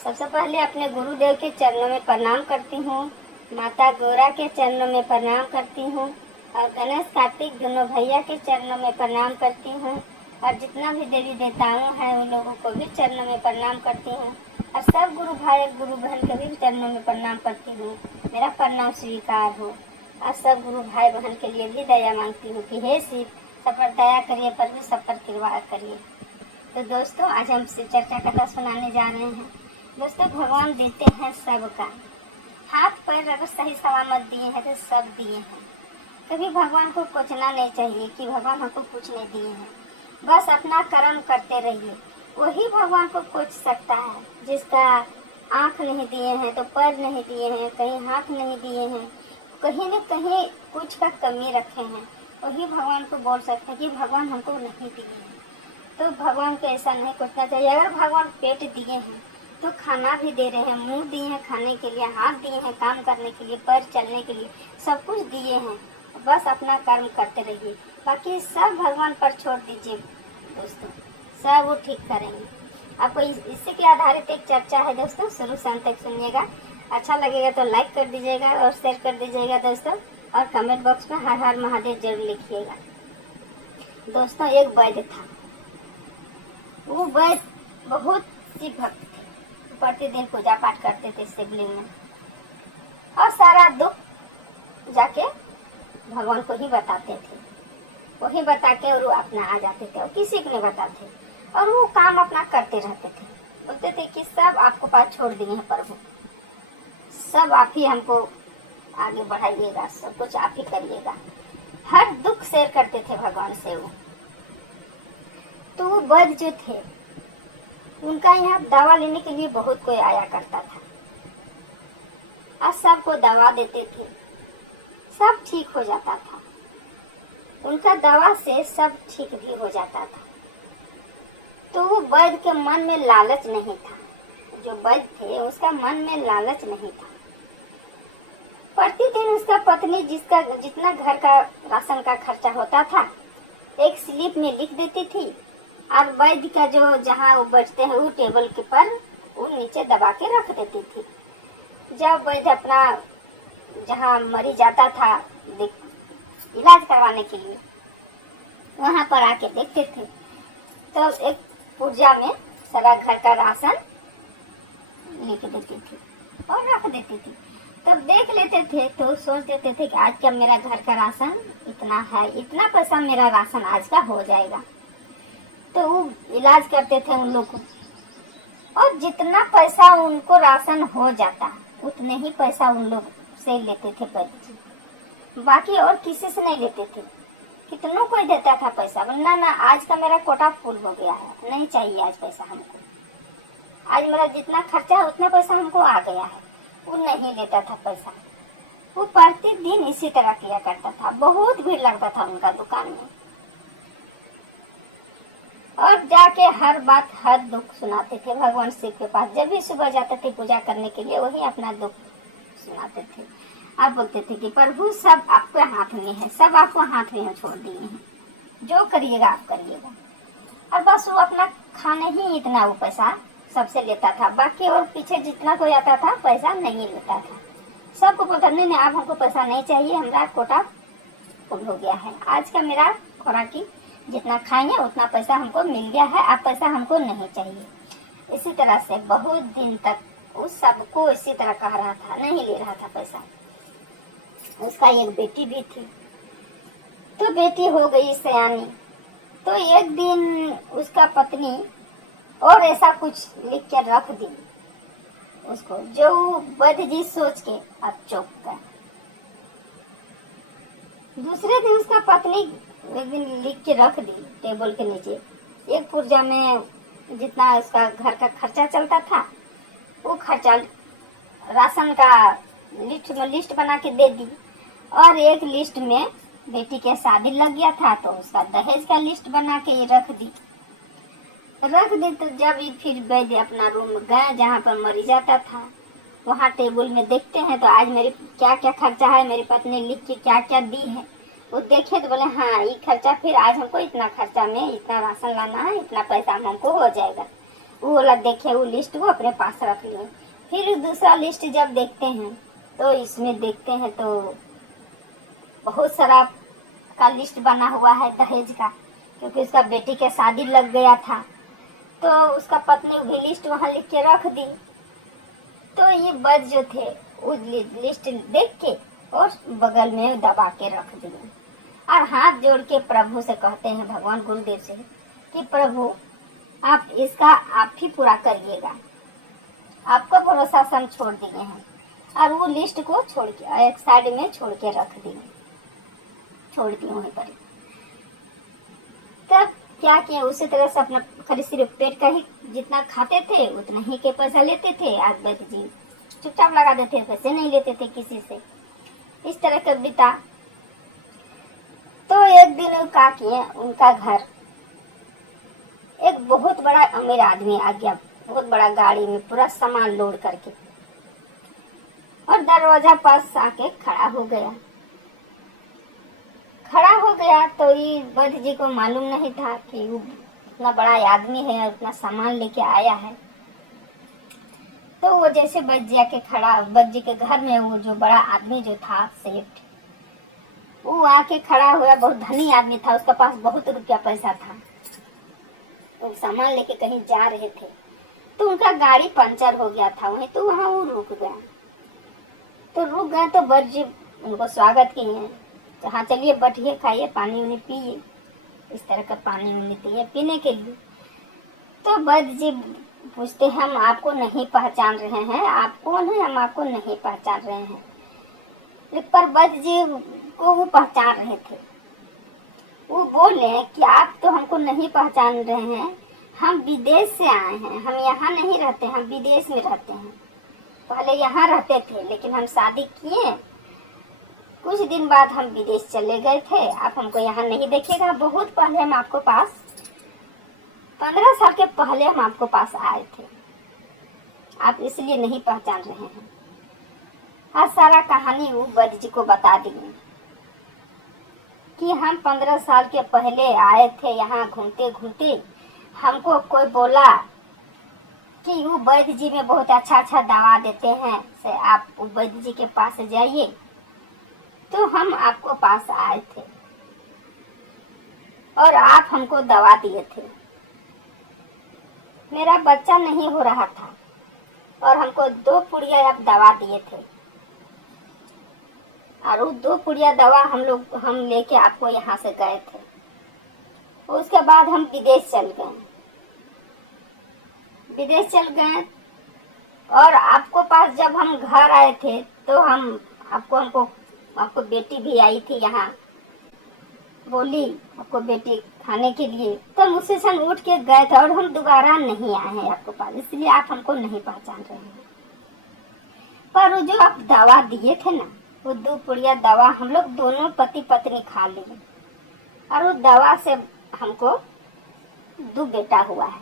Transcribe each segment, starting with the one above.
सबसे पहले अपने गुरुदेव के चरणों में प्रणाम करती हूँ, माता गौरा के चरणों में प्रणाम करती हूँ और गणेश कार्तिक दोनों भैया के चरणों में प्रणाम करती हूँ और जितना भी देवी देवताओं हैं उन लोगों को भी चरणों में प्रणाम करती हूँ और सब गुरु भाई गुरु बहन के भी चरणों में प्रणाम करती हूँ। मेरा प्रणाम स्वीकार हो और सब गुरु भाई बहन के लिए भी दया मांगती हूँ कि हे शिव सब पर दया करिए, प्रभु सब पर कृपा करिए। तो दोस्तों आज हम शिव चर्चा कथा सुनाने जा रहे हैं। दोस्तों भगवान देते हैं सबका, हाथ पैर अगर सही सलामत दिए हैं तो सब दिए हैं। कभी भगवान को कोचना नहीं चाहिए कि भगवान हमको कुछ नहीं दिए हैं, बस अपना कर्म करते रहिए, वही भगवान को कोच सकता है। जिसका आँख नहीं दिए हैं तो पैर नहीं दिए हैं, कहीं हाथ नहीं दिए हैं, कहीं न कहीं कुछ का कमी रखे हैं, वही भगवान को बोल सकते हैं कि भगवान हमको नहीं दिए हैं। तो भगवान को ऐसा नहीं सोचना चाहिए। अगर भगवान पेट दिए हैं तो खाना भी दे रहे हैं, मुंह दिए हैं खाने के लिए, हाथ दिए हैं काम करने के लिए, पैर चलने के लिए, सब कुछ दिए हैं। बस अपना कर्म करते रहिए, बाकी सब भगवान पर छोड़ दीजिए दोस्तों, सब वो ठीक करेंगे। आपको इसी के आधारित एक चर्चा है दोस्तों, शुरू से अंत तक सुनिएगा। अच्छा लगेगा तो लाइक कर दीजिएगा और शेयर कर दीजिएगा दोस्तों, और कमेंट बॉक्स में हर हर महादेव जरूर लिखिएगा। दोस्तों एक वैद्य था, वो वैद्य बहुत शिव भक्त थे, प्रतिदिन पूजा पाठ करते थे शिवलिंग में और सारा दुख जाके भगवान को ही बताते थे, वही बता के और वो अपना आ जाते थे और किसी को नहीं बताते और वो काम अपना करते रहते थे। बोलते थे कि सब आपको पास छोड़ दिए हैं प्रभु, सब आप ही हमको आगे बढ़ाइएगा, सब कुछ आप ही करिएगा। हर दुख शेयर करते थे भगवान से वो। तो वो वैद्य जो थे उनका यहाँ दवा लेने के लिए बहुत कोई आया करता था और सबको दवा देते थे, सब ठीक हो जाता था। उनका दवा से सब ठीक भी हो जाता था। तो वो वैद्य के मन में लालच नहीं था, जो वैद्य थे उसका मन में लालच नहीं था। प्रतिदिन उसका पत्नी जिसका जितना घर का राशन का खर्चा होता था एक स्लिप में लिख देती थी और वैद्य का जो जहाँ वो बैठते हैं वो टेबल के पर वो नीचे दबा के रख देती थी। जब वैद्य अपना जहाँ मरीज जाता था इलाज करवाने के लिए वहां पर आके देखते थे तो एक पुर्जा में सारा घर का राशन लिख देती थी और रख देती थी। तब देख लेते थे तो सोच देते थे कि आज का मेरा घर का राशन इतना है, इतना पैसा मेरा राशन आज का हो जाएगा। तो वो इलाज करते थे उन लोग को और जितना पैसा उनको राशन हो जाता उतने ही पैसा उन लोग से लेते थे पैसे, बाकी और किसी से नहीं लेते थे। कितनों कोई देता था पैसा, ना ना आज का मेरा कोटा फुल हो गया है, नहीं चाहिए आज पैसा हमको, आज मेरा जितना खर्चा है उतना पैसा हमको आ गया है, वो नहीं लेता था पैसा। वो प्रतिदिन इसी तरह किया करता था। बहुत भीड़ लगता था उनका दुकान में और जाके हर बात हर दुख सुनाते थे भगवान शिव के पास। जब भी सुबह जाते थे पूजा करने के लिए वही अपना दुख सुनाते थे। आप बोलते थे कि प्रभु सब आपके हाथ में है, सब आपको हाथ में छोड़ दिए हैं, जो करिएगा आप करिएगा। और बस वो अपना खाने ही इतना वो पैसा सबसे लेता था, बाकी और पीछे जितना कोई आता था पैसा नहीं लेता था। सबको बोलता नहीं आप हमको पैसा नहीं चाहिए, हमारा कोटा फुल हो गया है, आज का मेरा खुराकी जितना खाएंगे उतना पैसा हमको मिल गया है, आप पैसा हमको नहीं चाहिए। इसी तरह से बहुत दिन तक उस सबको इसी तरह कह रहा था, नहीं ले रहा था पैसा। उसका एक बेटी भी थी, तो बेटी हो गई सयानी। तो एक दिन उसका पत्नी और ऐसा कुछ लिख के रख दी उसको, जो वैद्य जी सोच के अब चौंक गए। दूसरे दिन उसका पत्नी एक दिन लिख के रख दी टेबल के नीचे, एक पुर्जा में जितना उसका घर का खर्चा चलता था वो खर्चा राशन का लिस्ट बना के दे दी और एक लिस्ट में बेटी के शादी लग गया था तो उसका दहेज का लिस्ट बना के रख दी। तो जब फिर वैद्य अपना रूम गए जहाँ पर मरी जाता था, वहाँ टेबल में देखते हैं तो आज मेरी क्या क्या खर्चा है, मेरी पत्नी लिख के क्या क्या दी है वो देखे तो बोले हाँ ये खर्चा, फिर आज हमको इतना खर्चा में इतना राशन लाना है, इतना पैसा हमको हो जाएगा। वो वाला देखे, वो लिस्ट वो अपने पास रख लिए। फिर दूसरा लिस्ट जब देखते हैं तो इसमें देखते हैं तो बहुत सारा का लिस्ट बना हुआ है दहेज का, क्योंकि उसका बेटी के शादी लग गया था तो उसका पत्नी भी लिस्ट वहाँ लिख के रख दी। तो ये बद जो थे वो लिस्ट देख के और बगल में दबा के रख दिए और हाथ जोड़ के प्रभु से कहते हैं, भगवान गुरुदेव से, कि प्रभु आप इसका आप ही पूरा करिएगा, आपका भरोसा से हम छोड़ दिए हैं। और वो लिस्ट को छोड़ के एक साइड में छोड़ के रख दिए, छोड़ दिए वहीं पर। तब क्या किया, उसी तरह से अपना खाली सिर्फ पेट का ही जितना खाते थे उतना ही के पैसा लेते थे। आज वैद्य जी चुपचाप लगा देते, पैसे नहीं लेते थे किसी से। इस तरह का बिता। तो एक दिन क्या किए, उनका घर एक बहुत बड़ा अमीर आदमी आ गया, बहुत बड़ा गाड़ी में पूरा सामान लोड करके, और दरवाजा पास आके खड़ा हो गया। तो ये वैद्य जी को मालूम नहीं था कि वो इतना बड़ा आदमी है और इतना सामान लेके आया है। तो वो जैसे वैद्य जी के घर में वो जो बड़ा आदमी जो था सेठ, वो आके खड़ा हुआ। बहुत धनी आदमी था, उसके पास बहुत रुपया पैसा था। वो सामान लेके कहीं जा रहे थे तो उनका गाड़ी पंचर हो गया था वहीं, तो वहाँ वो रुक गया। तो वैद्य जी उनको स्वागत किए, तो हाँ चलिए बैठिए, खाइए, पानी उनी पिए। इस तरह का पानी उनी दिए पीने के लिए। तो वैद्य जी पूछते हैं, हम आपको नहीं पहचान रहे हैं, आप कौन है? हम आपको नहीं पहचान रहे हैं। पर वैद्य जी को वो पहचान रहे थे। वो बोले कि आप तो हमको नहीं पहचान रहे हैं, हम विदेश से आए हैं, हम यहाँ नहीं रहते, हम विदेश में रहते हैं। पहले यहाँ रहते थे लेकिन हम शादी किए, कुछ दिन बाद हम विदेश चले गए थे। आप हमको यहाँ नहीं देखिएगा, बहुत पहले हम आपको पास 15 साल के पहले हम आपको पास आए थे, आप इसलिए नहीं पहचान रहे हैं। आज सारा कहानी वो वैद्य जी को बता दिए कि हम 15 साल के पहले आए थे, यहाँ घूमते घूमते हमको कोई बोला कि वो वैद्य जी में बहुत अच्छा दवा देते हैं, से आप वैद्य जी के पास जाइए। तो हम आपको पास आए थे और आप हमको दवा दिए थे। मेरा बच्चा नहीं हो रहा था और हमको 2 पुड़िया आप दवा दिए थे, और वो 2 पुड़िया दवा हम लेके आपको यहाँ से गए थे। उसके बाद हम विदेश चल गए और आपको पास जब हम घर आए थे तो आपको बेटी भी आई थी, यहाँ बोली आपको बेटी खाने के लिए। तो हम उसी समय उठ के गए थे और हम दोबारा नहीं आए हैं आपको पास, इसलिए आप हमको नहीं पहचान रहे हैं। पर वो जो आप दवा दिए थे ना, वो 2 पुड़िया दवा हम लोग दोनों पति पत्नी खा लिए, और वो दवा से हमको 2 बेटा हुआ है,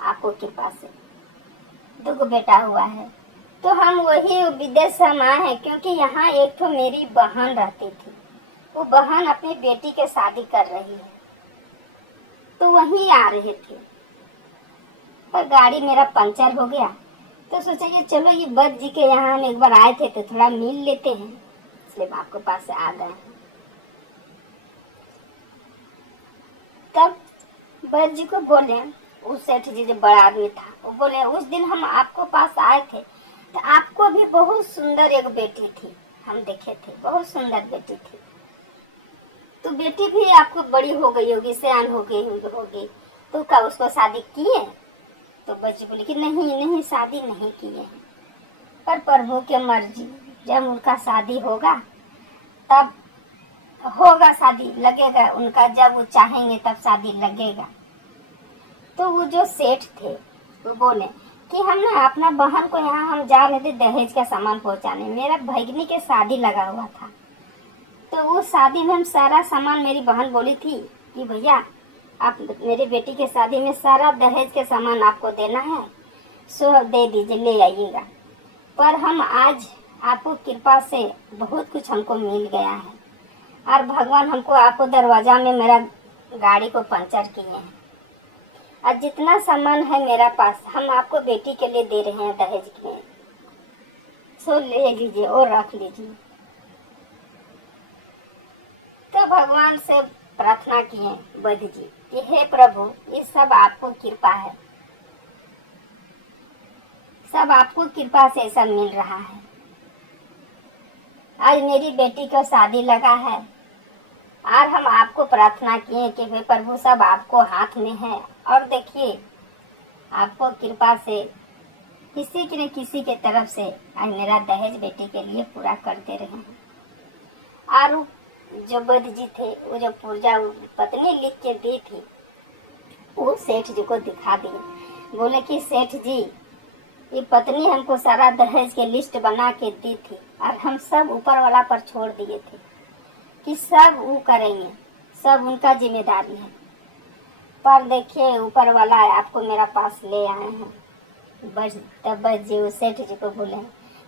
आपको कृपा से 2 बेटा हुआ है। तो हम वही विदेश से हम आए हैं, क्योंकि यहाँ एक तो मेरी बहन रहती थी, वो बहन अपनी बेटी के शादी कर रही है, तो वहीं आ रहे थे। पर गाड़ी मेरा पंचर हो गया, तो सोचा ये चलो ये वैद्य जी के यहाँ हम एक बार आए थे तो थोड़ा मिल लेते हैं, इसलिए आपके पास से आ गए। तब वैद्य जी को बोले, उस सेठ जी जो बड़ा आदमी था, वो बोले उस दिन हम आपको पास आए थे तो आपको भी बहुत सुंदर एक बेटी थी, हम देखे थे, बहुत सुंदर बेटी थी। तो बेटी भी आपको बड़ी हो गई होगी, सयान हो गई होगी, तो क्या उसको शादी किए? तो बच्ची बोली कि नहीं शादी नहीं किए हैं, पर प्रभु के मर्जी, जब उनका शादी होगा तब होगा, शादी लगेगा उनका, जब वो चाहेंगे तब शादी लगेगा। तो वो जो सेठ थे वो बोले कि हम ना अपना बहन को, यहाँ हम जा रहे थे दहेज का सामान पहुँचाने, मेरा भगनी के शादी लगा हुआ था, तो वो शादी में हम सारा सामान, मेरी बहन बोली थी कि भैया आप मेरी बेटी के शादी में सारा दहेज के सामान आपको देना है, सो दे दीजिए, ले आइएगा। पर हम आज आपको कृपा से बहुत कुछ हमको मिल गया है, और भगवान हमको आपको दरवाजा में मेरा गाड़ी को पंचर किए हैं, और जितना सामान है मेरा पास हम आपको बेटी के लिए दे रहे हैं दहेज में, सो ले लीजिए और रख लीजिए। तो भगवान से प्रार्थना किए बुद्ध जी कि हे प्रभु, ये सब आपको कृपा है, सब आपको कृपा से सब मिल रहा है। आज मेरी बेटी को शादी लगा है और हम आपको प्रार्थना किए कि हे प्रभु, सब आपको हाथ में है। और देखिए, आपको कृपा से किसी न किसी के तरफ से आज मेरा दहेज बेटी के लिए पूरा करते रहे हैं। और जो बुद्ध जी थे, वो जो पूजा पत्नी लिख के दी थी, वो सेठ जी को दिखा दिए। बोले कि सेठ जी, ये पत्नी हमको सारा दहेज के लिस्ट बना के दी थी और हम सब ऊपर वाला पर छोड़ दिए थे कि सब वो करेंगे, सब उनका जिम्मेदारी है। पर देखिए, ऊपर वाला आपको मेरा पास ले आए हैं। बस तब बस जी उस सेठ जी को बोले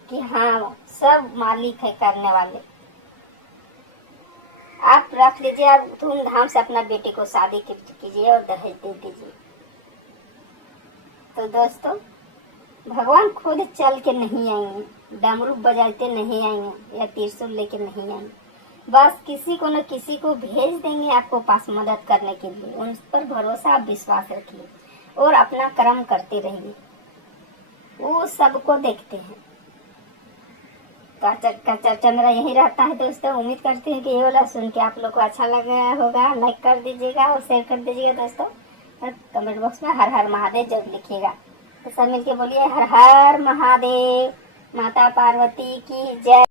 कि हाँ, सब मालिक है करने वाले, आप रख लीजिए, आप धूमधाम से अपना बेटी को शादी कीजिए और दहेज दे दीजिए। तो दोस्तों, भगवान खुद चल के नहीं आएंगे, डमरू बजाते नहीं आएंगे या त्रिशूल लेके नहीं आएंगे, बस किसी को न किसी को भेज देंगे आपको पास मदद करने के लिए। उन पर भरोसा, आप विश्वास रखिए और अपना कर्म करते रहिए, वो सबको देखते हैं। का चर्चा मेरा यही रहता है दोस्तों। उम्मीद करती हूँ कि ये वाला सुन के आप लोग को अच्छा लगा होगा। लाइक कर दीजिएगा और शेयर कर दीजिएगा दोस्तों, और कमेंट बॉक्स में हर हर महादेव जरूर लिखिएगा। तो सब मिलके बोलिए हर हर महादेव, माता पार्वती की जय।